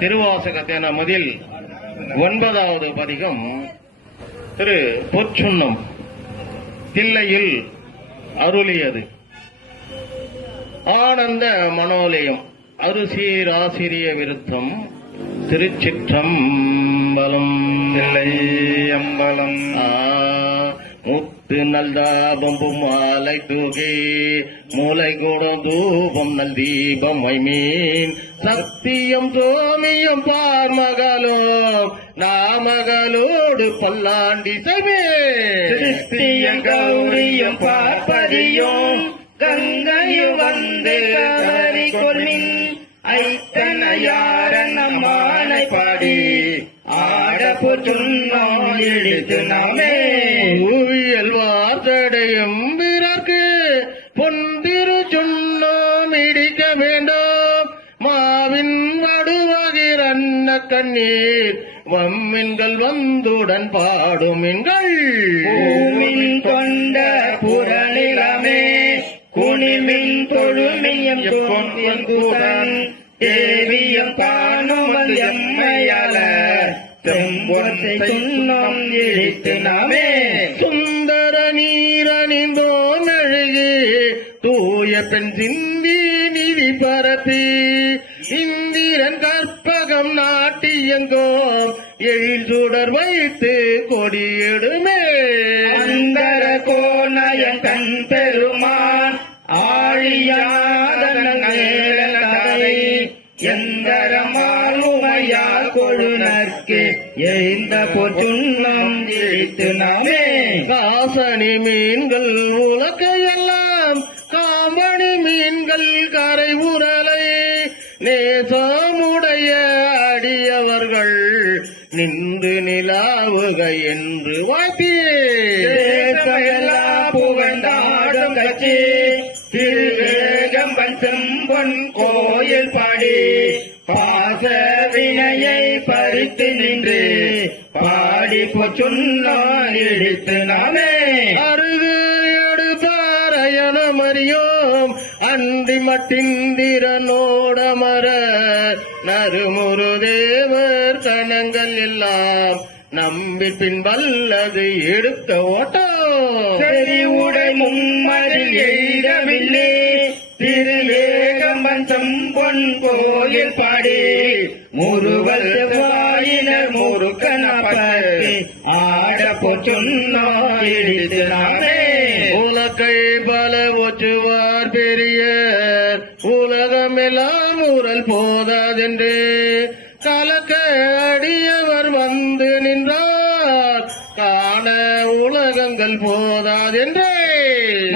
திருவாசகத்தின மதில் 9வது பதிகம் திரு பொற்சுன்னம் தில்லையில் அருளியது. ஆனந்த மனோலயம் அருசீர் ஆசிரிய விருத்தம் திருச்சிற்றம்பலம் தில்லையம்பலம் முத்து நல்தாபம் மாலை தூகி மூளை கூட தூபம் நல் தீபம் மீன் சத்தியம் சோமியம் பார்மகளோ நாமகளோடு பல்லாண்டி சமேஸ்தியம் கௌரியம் பார்ப்பதியும் கங்கையும் வந்து கவரி கொள்ளின் ஐத்தனையார நம்மானை பாடி ஆடப்பு சொன்னோம் எடுத்து நாமே ஊவியல் வார்த்தடையும் பிறர்க்கு பொன்திரு சொன்னோம் இடிக்க வேண்டும் மாவின் வடுவகிர் அன்ன கண்ணீர் வம்மின்கள் வந்துடன் பாடுமின்கள் பூமின் கொண்ட புறநிலமே குனிமின் தொழுமியம் கூடன் தேவியம் காணும் எம்மையால செம்பொன்றை சொன்னோம் இழித்து நாமே சுந்தர நீரணிந்தோம் அழகி தூய பெண் சிந்தி நிதி பரப்பி இந்திரன் கற்பகம் நாட்டியங்கோம் எழில் சுடர் வைத்து கொடியிடுமே அந்தர கோணயம் கண் பெருமான் ஆழியாதனை எந்தரமாலுமையால் கொழுனர்க்கு எந்த பொற்றுண்ணம் இழித்து நாமே காசனி மீன்கள் உலக்கையெல்லாம் காம்பணி மீன்கள் கரை உரலை நேசமுடைய அடியவர்கள் நின்று நிலாவுக என்று வாய்ப்பியலா புகழ்ந்தாடும் கட்சி திருவேகம்பன் செம்பொன் கோயில் பாடி பாச வினையை பறித்து நின்று பாடி சொன்னால் இடித்து நாமே அருகு எடுப்பாரையனம் அறியோம் அன்றி மட்டிந்திரனோடமர நறுமுரு தேவர் கணங்கள் எல்லாம் நம்பி பின் வல்லது எடுக்க ஓட்டம் சரி உடை மும்மதில் எய்தவில்லை திருவேகம்பன் செம்பொன் கோயில் பாடி முருகல் செவ்வாயினர் முருகனப்பட்டு ஆடப்போ சொன்னோம் இடித்து நாமே உலகை பல ஒற்றுவார் பெரிய உலகமெல்லாம் உரல் போதாதென்று கலக்க அடியவர் வந்து நின்றார் காண உலகங்கள் போதாதென்றே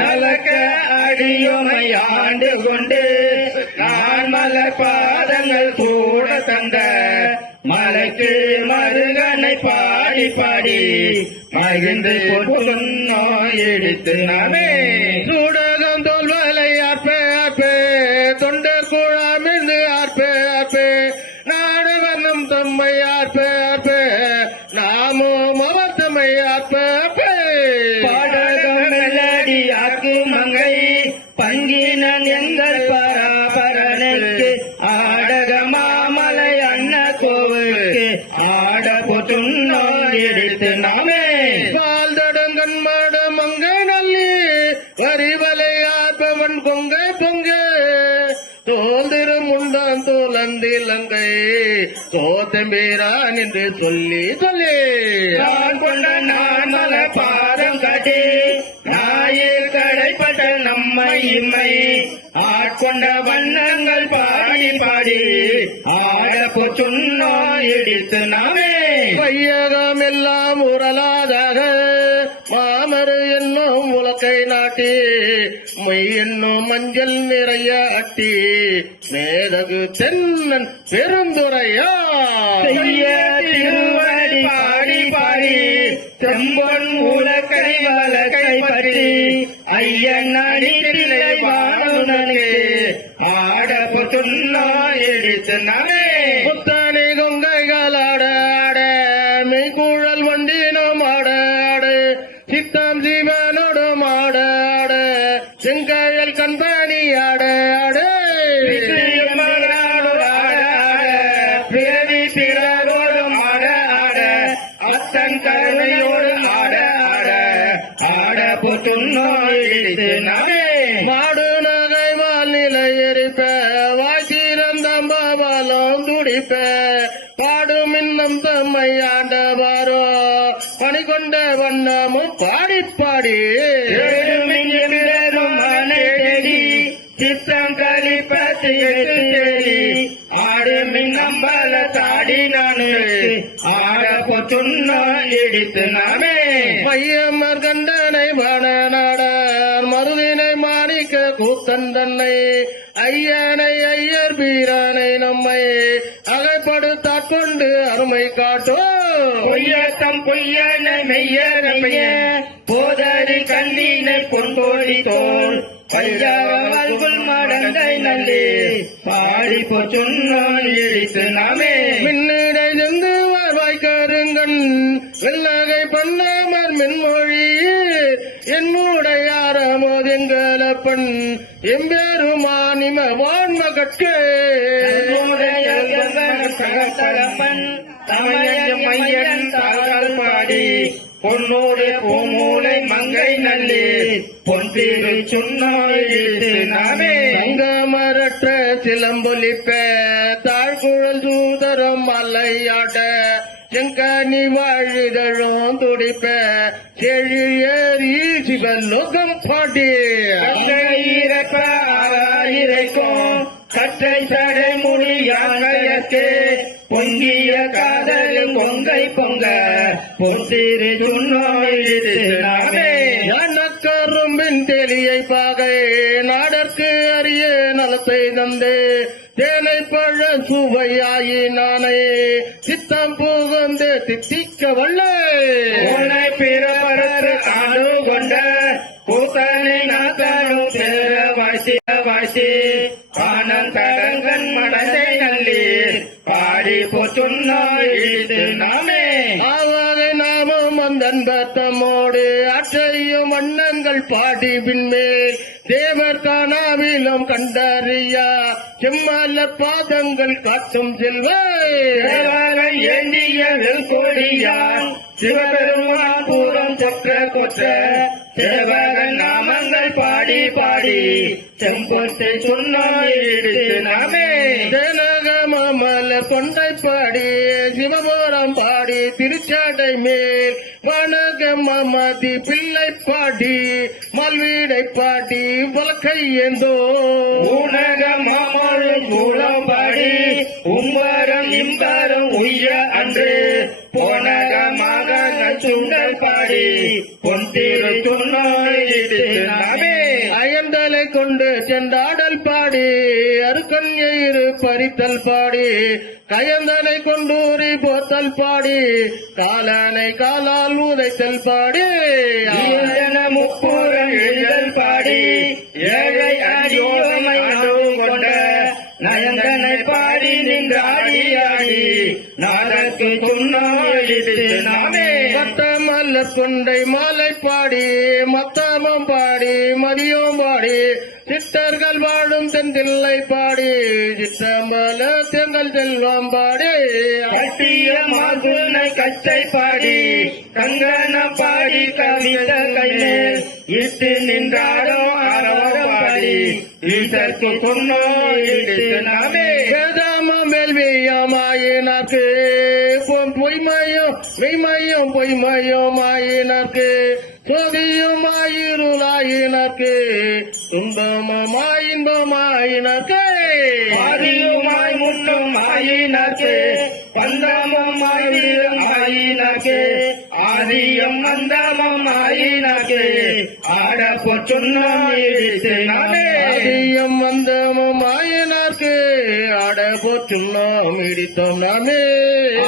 நலக்க அடியோமை ஆண்டு கொண்டு நான் மலர் பாதங்கள் கூட தந்த மலைக்கு மருகனை பாடி பாடி மகிழ்ந்து சொன்னோம் எடுத்து நாமே சுடகம் தோல்வலை ஆர்ப்பே ஆர்ப்பே தொண்டர் குழாமிழ்ந்து ஆர்ப்பே ஆர்ப்பே நாடவனம் தம்மை ஆர்ப்பே ஆர்ப்பே நாமும் அவர் தம்மை ஆர்ப்பே ஆர்ப்பே பாடகம் மெல்லடி ஆக்கு மங்கை பங்கினன் எங்கள் பராபரனுக்கு ஆடக மாமலை அண்ண கோவிலுக்கு ஆட போட்டுன்னோம் எடுத்து நாமே கால் தடங்கன் மாட மங்கை நல்லி வரிவலை ஆர்ப்பவன் கொங்க பொங்க தோல்திரு முண்டான் தோலந்திலங்கை தோத்தம்பீரான் என்று சொல்லி சொல்லி நான் கொண்ட நான் மல பாதம் காட்டி நாயில் கடைப்பட்ட நம்மை இம்மை ஆட்கொண்ட வண்ணங்கள் பாடி பாடி ஆட சொன்னோம் எடுத்து நாமே வையகம் எல்லாம் உரலாதாக மாமரு என்னும் உலக்கை நாட்டி மெய் என்னும் மஞ்சள் நிறைய அட்டி மேதகு தென்னன் பெருந்துரையா செய்ய திருவடி பாடி பாடி செம்பொன் உலக்கை வலக்கை பற்றி ஐயன் அடித்திலை பாடுனே ஆட சொன்னோம் எடுத்து நாமே புத்தானி கொங்கைகள் ஆட ஆட மெய்குழல் வண்டினம் ஆட ஆட சித்தாம் சிவனோடும் ஆட ஆட செங்காயல் கண்பாணி ஆட ஆட பிரியமனாடு ஆட ஆட பிறரோடும் ஆட ஆட அத்தன் கருணையோடும் ஆட ஆட ஆட போற்றுன்னோம் இடித்து நாமே நாடு நகை வால் நிலை எரிப்ப வாய்த்திறந்தம்பாலும் துடிப்ப பாடும் இன்னும் தம்மை ஆண்டவாரோ பணி கொண்ட வண்ணமும் பாடி பாடி தேடும் மனை தேடி சித்தம் கழிப்பத்து தேடி ஆடு மின்னம்பல தாடி நானு ஆட போற்றுன்னோம் இடித்து நாமே மையம்மர் கண்டனை மணநாடார் மருதினை மாணிக்க கூத்தன் தன்னை ஐயனை ஐயர் வீரனை நம்மை அகைப்படுத்தாட்கொண்டு அருமை காட்டும் பொய்யத்தம் பொய்யனை மெய்யனை மெய்ய போதறி கண்ணீனை பொன்போடி தோல் பையாவல்குள் மடந்தை நல்லே பாடி போற்றுன்னோம் இடித்து நாமே மின்னிடை சென்று வாய்க்கருங்கண் வெள்ளகை பண்ணாமற் மின்மொழி என்னுடையாரமோதெங்கலப்பன் எம்பெருமானிம வான்மகட்கே சகத்தலப்பன் தமையன் மையன் தாழ்கள் பாடி பொன்னோடு பூமூலை மங்கை நல்லே பொன்றிரு சுண்ணோடு நாமே அங்கமரற்ற சிலம்பொலிப்ப தாழ்குழல் சூதரம் மலையாட செங்கனி வாழிதழும் துடிப்ப செழியேறி சிவலோகம் பாடி இறைக்கும் கற்றை சடை முடியாங்கயற்கே பொங்கிய காதலும் பொங்கை பொங்க பொத்திரு சுண்ணோடு நாமே கரும்பின் தெளியை பாகை நாடற்கு அரிய நலத்தை தந்தே தேனை பழ சுவையாயி நானே சித்தம் புகுந்து தித்திக்க வல்லே உன்னை பிறவரத்து ஆண்டு கொண்ட கூத்தனை நாத்தானும் சேர வாசி ஆனந்தரங்கன் மடந்தை நல்லே பாடி போற்றுன்னோம் இடித்து நாமே ஆவாகை நாமும் வந்தன் பத்தமோடு அற்றையும் அண்ணங்கள் பாடி பின்மேல் தேவர் காணாவிலும் கண்டறியா செம்மல பாதங்கள் காட்டும் செல்வே ஏந்திய கொடியான் சிவபெருமான் பூரம் சொற்ற கொற்ற சேவகன் நாமங்கள் பாடி பாடி செம்பொத்தை சொன்னோம் இடித்து நாமே தேனகமல கொண்டை பாடி சிவபுரம் பாடி திருச்சாடை மேல் வணக மமதி பிள்ளை பாடி மல்வீடை பாடி வழக்கை ஏந்தோ ஊனக மாமோடும் சூழம் பாடி உம்பரம் இம்பரம் உய்ய அன்று போனகமாக சுண்டல் பாடி பொன்திரு சொன்னோம் இடித்து நாமே அயந்தலை கொண்டு சென்றாடல் பாடி அருக்கன் எயிறு பறித்தல் பாடி கயந்தனை கொண்டூரி போத்தல் பாடி காலனை காலால் உதைத்தல் பாடி முப்பூரம் எழுதல் பாடி ஏழை அடியோமை நாடும் கொண்ட நயந்தனை பாடி நின்று ஆடி ஆடி நாடற்கு சொன்னோம் இடித்து நாமே மத்தமல்ல தொண்டை மாலை பாடி மத்தமம் பாடி மதியம் பாடி சித்தர்கள் வாழும் தென்தில்லை பாடி சித்தம்பல தெங்கள் செல்வம் பாடி கட்டிய மாசுனை கச்சை பாடி கங்கன பாடி கவித கையில் இட்டு நின்றாடும் ஆரோரம் பாடி ஈசற்கு சொன்னோம் இடித்து நாமே வேதாமம் வேள்வியமாயினாக்கு பொய்மையும் மெய்மையும் பொய்மையும் ஆயினாக்கு சோதியும் ஆயிருளாயினாக்கு துன்பமாய் இன்பமாயினாக்கு ஆதியுமாய் முன்னும் ஆயினாக்கு பந்தமுமாய் வீரம் ஆயினாக்கு ஆதியம் அந்தமும் ஆயினாக்கு ஆட போற்றுன்னோம் இடித்து நாமே ஆதியம் வந்தமும் ஆயினாக்கு ஆட போற்றும் நாம் இடித்தோம் நாமே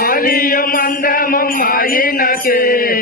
ஆதியம் அந்தமும் ஆயினாக்கு